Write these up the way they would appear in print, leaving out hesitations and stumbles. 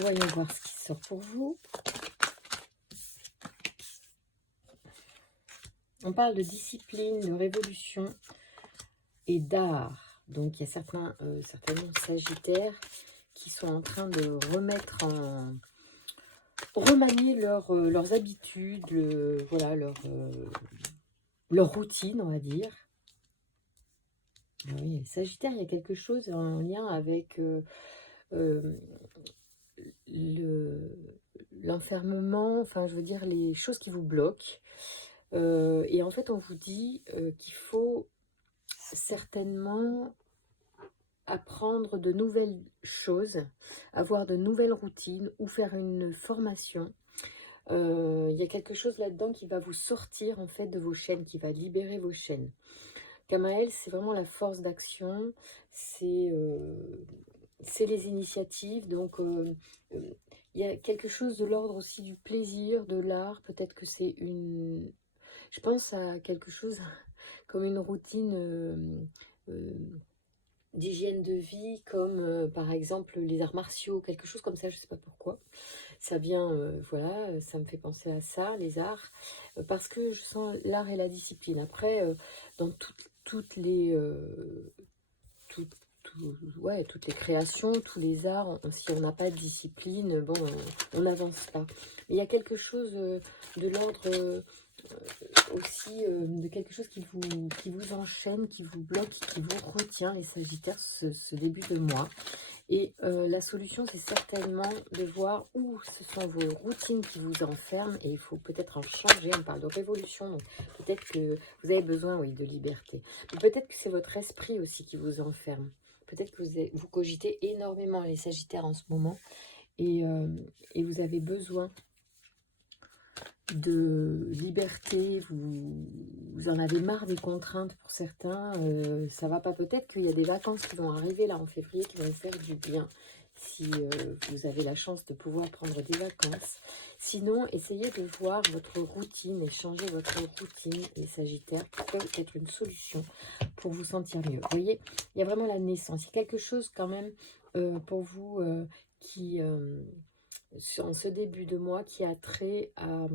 Voyons voir ce qui sort pour vous. On parle de discipline, de révolution et d'art. Donc, il y a certainement Sagittaires qui sont en train de remanier leurs habitudes, voilà, leur routine, on va dire. Ah oui, Sagittaire, il y a quelque chose en lien avec l'enfermement, enfin, je veux dire, les choses qui vous bloquent. Et en fait, on vous dit qu'il faut certainement apprendre de nouvelles choses, avoir de nouvelles routines ou faire une formation. Il y a quelque chose là-dedans qui va vous sortir en fait de vos chaînes, qui va libérer vos chaînes. Kamaël, c'est vraiment la force d'action, c'est les initiatives. Donc, il y a quelque chose de l'ordre aussi du plaisir, de l'art. Peut-être que c'est une... Je pense à quelque chose comme une routine euh, d'hygiène de vie, comme par exemple les arts martiaux, quelque chose comme ça, je ne sais pas pourquoi. Ça vient, voilà, ça me fait penser à ça, les arts, parce que je sens l'art et la discipline. Après, dans toutes les... ouais, toutes les créations, tous les arts, si on n'a pas de discipline, bon, on n'avance pas. Mais il y a quelque chose de l'ordre aussi, de quelque chose qui vous enchaîne, qui vous bloque, qui vous retient, les Sagittaires, ce début de mois. Et la solution, c'est certainement de voir où ce sont vos routines qui vous enferment et il faut peut-être en changer. On parle de révolution, donc peut-être que vous avez besoin, oui, de liberté. Mais peut-être que c'est votre esprit aussi qui vous enferme. Peut-être que vous cogitez énormément, les Sagittaires, en ce moment et vous avez besoin de liberté, vous en avez marre des contraintes pour certains, ça va pas, peut-être qu'il y a des vacances qui vont arriver là en février qui vont vous faire du bien, si vous avez la chance de pouvoir prendre des vacances. Sinon, essayez de voir votre routine et changer votre routine, les Sagittaires, qui peut être une solution pour vous sentir mieux. Vous voyez, il y a vraiment la naissance, il y a quelque chose quand même pour vous qui... en ce début de mois qui a trait à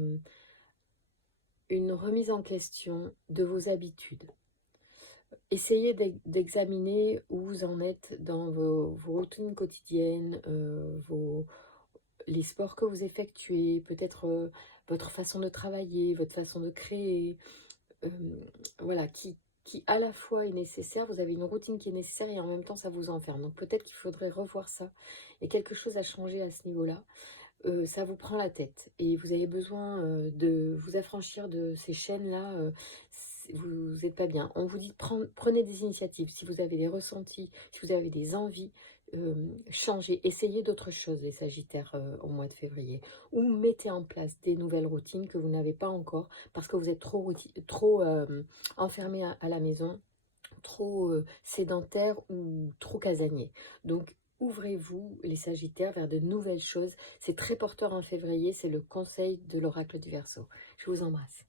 une remise en question de vos habitudes. Essayez d'examiner où vous en êtes dans vos routines quotidiennes, les sports que vous effectuez, peut-être votre façon de travailler, votre façon de créer, euh, voilà, qui à la fois est nécessaire. Vous avez une routine qui est nécessaire et en même temps ça vous enferme. Donc peut-être qu'il faudrait revoir ça. Il y a quelque chose à changer à ce niveau-là. Ça vous prend la tête et vous avez besoin de vous affranchir de ces chaînes-là, vous n'êtes pas bien. On vous dit prenez des initiatives, si vous avez des ressentis, si vous avez des envies, changez, essayez d'autres choses les Sagittaires au mois de février, ou mettez en place des nouvelles routines que vous n'avez pas encore parce que vous êtes trop enfermé à la maison, trop sédentaire ou trop casanier. Donc, ouvrez-vous, les Sagittaires, vers de nouvelles choses. C'est très porteur en février, c'est le conseil de l'oracle du Verseau. Je vous embrasse.